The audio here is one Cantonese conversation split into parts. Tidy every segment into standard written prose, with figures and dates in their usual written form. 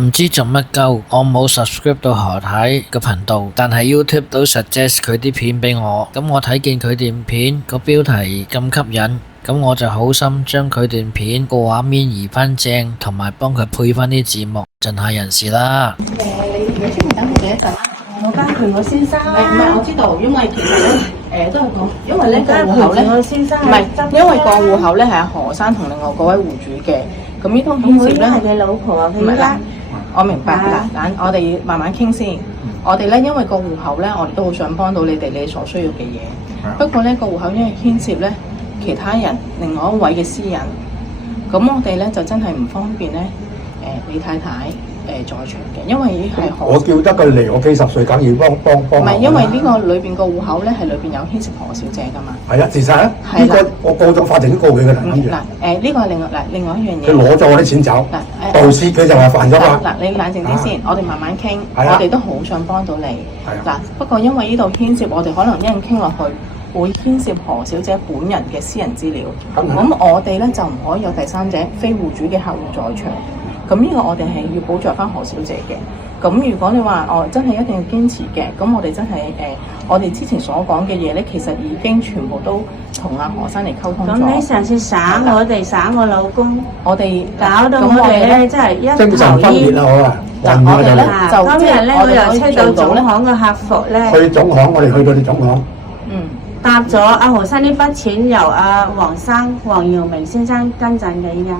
唔知做乜鳩，我冇 subscribe 到何太嘅頻道，但係 YouTube 都 suggest 佢啲片俾我，咁我睇見佢段片個標題咁吸引，咁我就好心將佢段片個畫面移翻正，同埋幫佢配翻啲字幕，盡下人事啦。你出面等佢幾多陣啊？我家陪我先生。唔係，我知道，因為其實咧，都係講，因為呢個戶口咧，我先生唔係，因為個戶口咧係阿何生同另外嗰位戶主嘅，咁呢通牽涉咧係佢老婆啊，唔係啦，我明白係啦，等我哋慢慢傾先。我哋咧因為個戶口咧，我哋都好想幫到你哋你所需要嘅嘢。不過呢個戶口因為牽涉咧其他人另外一位嘅私隱，咁我哋咧就真係唔方便咧。李太太在場嘅，因為係我叫得佢嚟，我幾十歲，梗要幫。唔係，因為呢個裏邊個戶口咧係裏邊有牽涉何小姐噶嘛。係啊，事實啊，呢個我告咗法庭都告佢嘅啦。嗱，呢個係另外一樣嘢。佢攞咗我啲錢走，盜竊佢就話犯咗法。嗱，你冷靜啲先，我哋慢慢傾。我哋都好想幫到你。嗱，不過因為呢度牽涉，我哋可能一陣傾落去，會牽涉何小姐本人嘅私人資料。咁我哋咧就唔可以有第三者非戶主嘅客戶在場。咁呢個我哋係要保障翻何小姐嘅。咁如果你話真係一定要堅持嘅，咁我哋真係我哋之前所講嘅嘢咧，其實已經全部都同阿何生嚟溝通咗。咁你上次耍我哋耍我老公，我哋搞到我哋咧真係一精神分裂啊！我啊，我哋咧就今日咧我又車到總行嘅客服咧，去總行，我哋去到啲總行，答咗阿何生呢筆錢由阿黃耀明先生跟進嘅，依家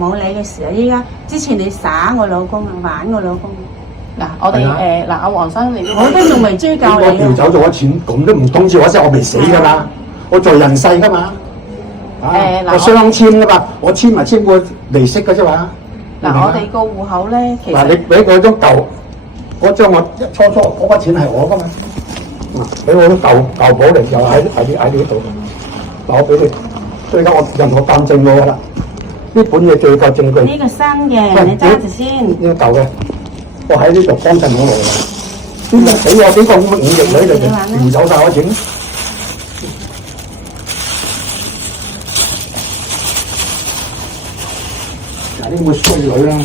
冇你嘅事啊！依家之前你耍我老公啊，玩我老公。嗱，我哋阿黃生你我都仲未追究你。我調走咗錢，咁都唔通知我先，我未死噶嘛，我在人世噶嘛。我雙簽噶嘛，我簽埋簽過利息噶啫嘛。嗱，我哋個戶口咧，其實嗱，你俾我張舊，嗰張我初嗰筆錢係我噶嘛。俾我啲舊寶嚟，又喺呢度。嗱，我俾你，所以而家我任何鑑證我噶啦。呢本嘢最夠證據。呢個新嘅，你揸住先。呢個舊嘅，我喺呢度幫襯我嚟。呢個俾我幾個五億女嚟調走晒我錢。嗱，呢個衰女啦，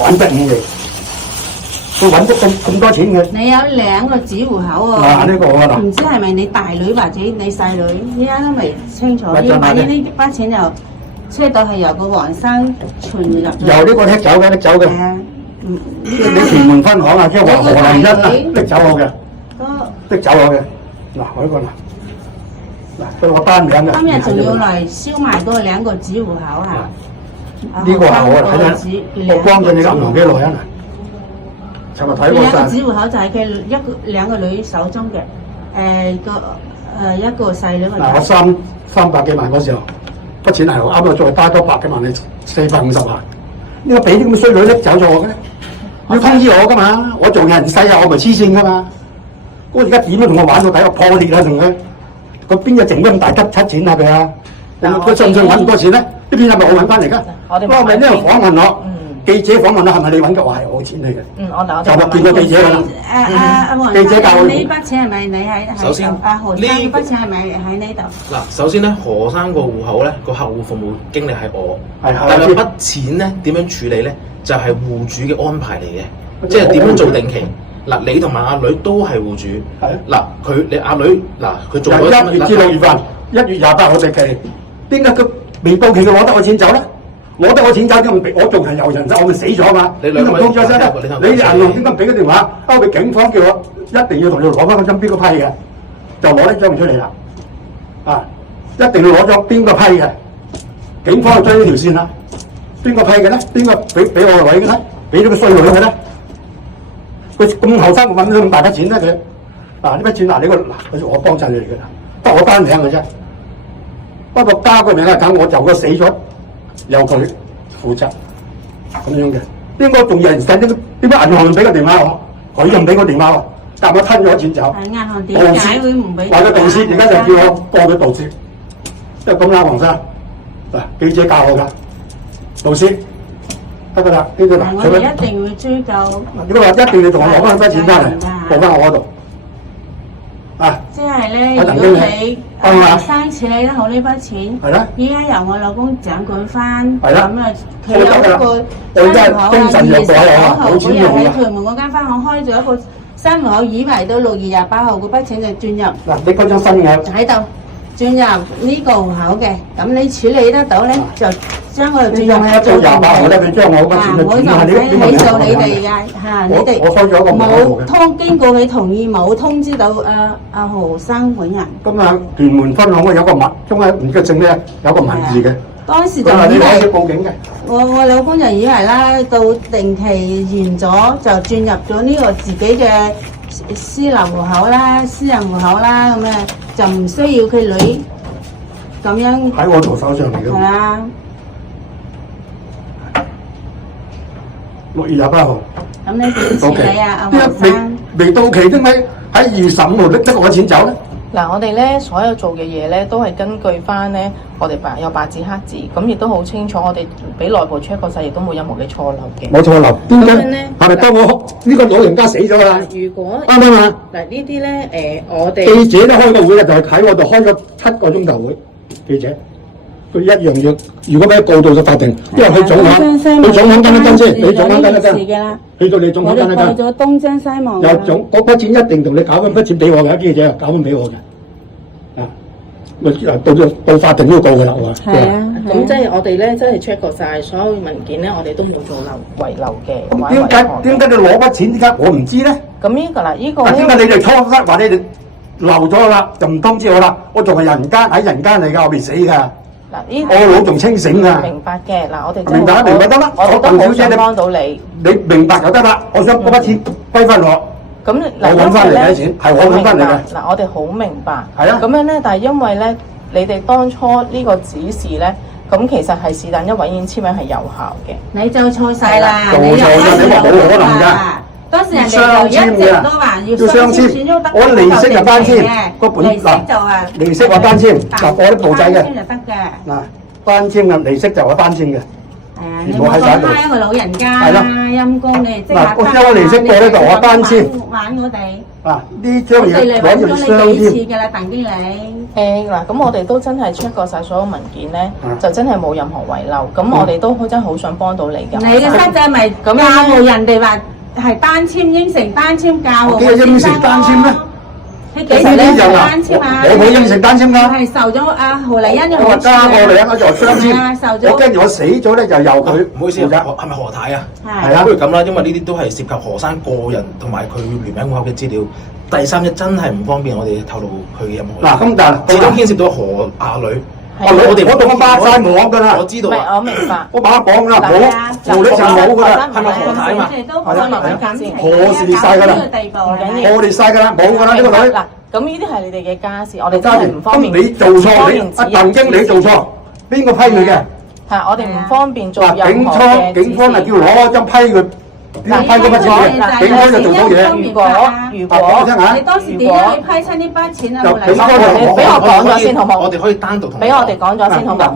玩得五億，佢揾得咁多錢嘅。你有2個子戶口喎。嗱，呢個啊嗱。唔知係咪你大女或者你細女？依家都未清楚。呢筆錢又車到係由個黃生存入。由呢個剔走嘅，剔走嘅。你屯門分行啊，即係話何麗欣啊，剔走我嘅。剔走我嘅。嗱，我呢個嗱，佢我單名嘅。今日仲要嚟燒埋嗰2個子戶口啊！呢個係我睇下，我幫咗你銀行幾耐啊？尋日睇過晒。2個子戶口就係佢2個女手中嘅，一個細女。嗱，我300幾萬嗰時候，筆錢係我啱啱再加多100幾萬，你450萬。呢個俾啲咁嘅衰女拎走咗我嘅，要通知我噶嘛？我做人世啊，我咪黐線噶嘛？我而家點樣同我玩到底？我破裂啊，同佢邊有剩咁大筆錢啊佢啊？佢信唔信揾咁多錢咧？呢邊係咪我揾翻嚟㗎？我咪呢度訪問我，記者訪問我係咪你揾嘅？我係我錢嚟嘅。就見過記者㗎啦。記者教我。呢筆錢係咪你喺？首先，何生呢筆錢係咪喺呢度？嗱，首先咧，何生個戶口咧個客戶服務經理係我，但係筆錢咧點樣處理咧，就係戶主嘅安排嚟嘅，即係點樣做定期。嗱，你同埋阿女都係戶主。嗱，你阿女佢做咗1月至6月份，1月28我哋期，點解佢未到期佢攞得我錢走咧？攞得我錢走點唔俾？我仲係有人質，我咪死咗嘛？你兩個通咗先啦。你銀行點解唔俾個電話？俾警方叫我一定要同你攞翻嗰張邊個批嘅，就攞呢張唔出嚟啦。一定要攞咗邊個批嘅？警方就追呢條線啦。邊個批嘅咧？邊個俾我個女嘅咧？俾咗個衰女佢咧？佢咁後生，揾到咁大筆錢咧佢？呢筆錢佢我幫襯你嚟嘅啦，得我單名嘅啫。不過加個名啊，等我就佢死咗，由佢負責咁樣嘅。應該仲有人使點解銀行唔俾個電話我？佢又唔俾個電話我，但我吞咗錢走。銀行點解會唔俾？話佢盜竊，而家就叫我幫佢盜竊。即係咁啦，黃生。記者教我㗎，盜竊得㗎啦。呢個我哋一定會追究。如果話一定要同我攞翻筆錢翻嚟，報翻我嗰度。即係咧，如果你係嘛？生處理得好呢筆錢，係啦。依家由我老公掌管翻，係啦。咁啊，佢有一個新門口啊，29號嗰日喺屯門嗰間分行開咗一個新門口，以為到6月28號嗰筆錢就轉入嗱，你嗰張新嘅喺度轉入呢個戶口嘅，咁你處理得到咧，就將佢轉入到28號咧，佢將我嗰筆錢就轉係你起訴你哋嘅嚇，你哋我開咗一個冇經過佢同意，冇通知到阿何生本人。咁啊，屯門分行有個文，中間唔嘅證咧有個文字嘅。當時就你以為報警嘅。我老公就以為啦，到定期完咗就轉入咗呢個自己嘅私樓戶口啦、私人戶口啦，咁啊就唔需要佢女咁樣。喺我徒手上嚟嘅。係啊。6月28號。咁你點處理啊？阿黃生？未到期點解喺2月15號拎得我錢走咧？嗱，我哋咧所有做嘅嘢咧，都係根據翻咧，我哋有白紙黑字，咁亦都好清楚，我哋俾內部 check 過晒，亦都冇任何嘅錯漏嘅。冇錯漏，點解？係咪當我呢個老人家死咗啦？如果啱唔啱啊？嗱呢啲咧，我哋記者都開個會啦，就係喺我度開咗7個鐘頭會，記者佢一樣要，如果俾佢告到咗法庭，因為佢總行，佢總行跟一跟先，你總行跟一跟，去到你總行跟一跟。我哋過咗東張西望。有總嗰筆錢一定同你搞翻筆錢俾我嘅，記者搞翻俾我嘅。啊，到法庭都要告㗎啦，係嘛？係啊，咁即係我哋咧，真係 check 過晒所有文件咧，我哋都冇做遺漏嘅。咁點解你攞筆錢？點解我唔知咧？咁呢個嗱，呢個點解你哋初失話你哋漏咗啦，就唔通知我啦？我仲係人間喺人間嚟㗎，我未死㗎。嗱，呢我腦仲清醒㗎。明白嘅，嗱，我哋明白得啦。我哋都好想幫到你。你明白就得啦。我想嗰筆錢歸翻我。咁我揾翻嚟嘅錢係我揾翻嚟嘅。嗱，我哋好明白。係啊。咁樣咧，但係因為咧，你哋當初呢個指示咧，咁其實係是但一位已經簽名係有效嘅。你就錯晒啦！做錯咗，你話冇可能㗎。當時人哋就一直都話要雙簽，我利息就單簽，個本利息就係利息話單簽，嗱我啲簿仔嘅。單簽就得嘅。嗱，單簽嘅利息就我單簽嘅。係啊，你冇講拉一個老人家啦，陰公你即嗱，我將利息過呢度，我單簽。玩我哋。啊，呢張嘢我哋嚟揾咗你幾次㗎啦，鄧經理。嗱，咁我哋都真係 check 過晒所有文件咧，就真係冇任何遺漏。咁我哋都真係好想幫到你㗎。你嘅生仔咪教務人哋話係單簽應承單簽教務嘅應承單簽咩？你幾時咧單簽啊？我冇應承單簽㗎。係受咗阿何麗欣嘅好處。我加過嚟我就雙簽。我跟住我死咗咧，就由佢。唔好意思，係咪何太啊？係啊。不如咁啦，因為呢啲都係涉及何生個人同埋佢聯名戶口嘅資料。第三者真係唔方便我哋透露佢嘅任何。嗱，咁但係始終牽涉到何阿女。我同我霸晒網㗎啦。我知道。我明白。我把講啦，冇你就冇㗎啦。係咪何太啊嘛？何時晒㗎啦？我哋晒㗎啦，冇㗎啦呢個女。嗱，咁呢啲係你哋嘅家事，我哋真係唔方便。你做錯，你阿鄧經理做錯，邊個批佢嘅？係我哋唔方便做任何嘅。警方係叫攞張批佢。點解批嗰筆錢嘅？警方就做到嘢。如果你當時點解去批親呢筆錢啊？警方你俾我講咗先好冇？我哋可以單獨同。俾我哋講咗先好冇？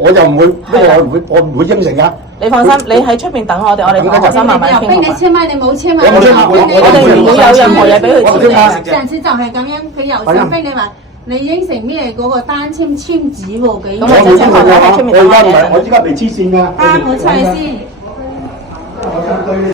我就唔會，我唔會應承㗎。你放心，你喺出邊等我哋，我哋同何生慢慢傾。你簽咪？你冇簽咪？我哋唔會有任何嘢俾佢簽嘅。上次就係咁樣，佢又想逼你話你應承咩嗰個單簽簽紙喎？幾？咁我真係喺出面等我哋。我依家未黐線㗎。我出去先。我對你